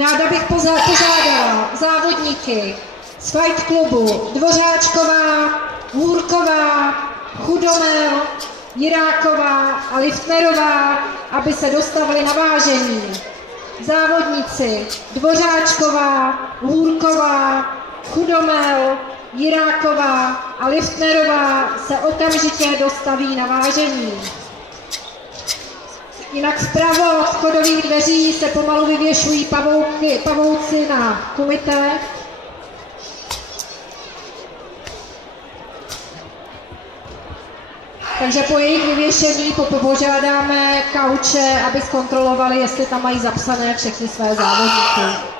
Ráda bych požádala závodníky z Fight klubu Dvořáčková, Hůrková, Chudomel, Jiráková a Liftnerová, aby se dostavili na vážení. Závodníci Dvořáčková, Hůrková, Chudomel, Jiráková a Liftnerová se okamžitě dostaví na vážení. Jinak vpravo od vchodových dveří se pomalu vyvěšují pavouci na kumite. Takže po jejich vyvěšení požádáme kauče, aby zkontrolovali, jestli tam mají zapsané všechny své závodníky.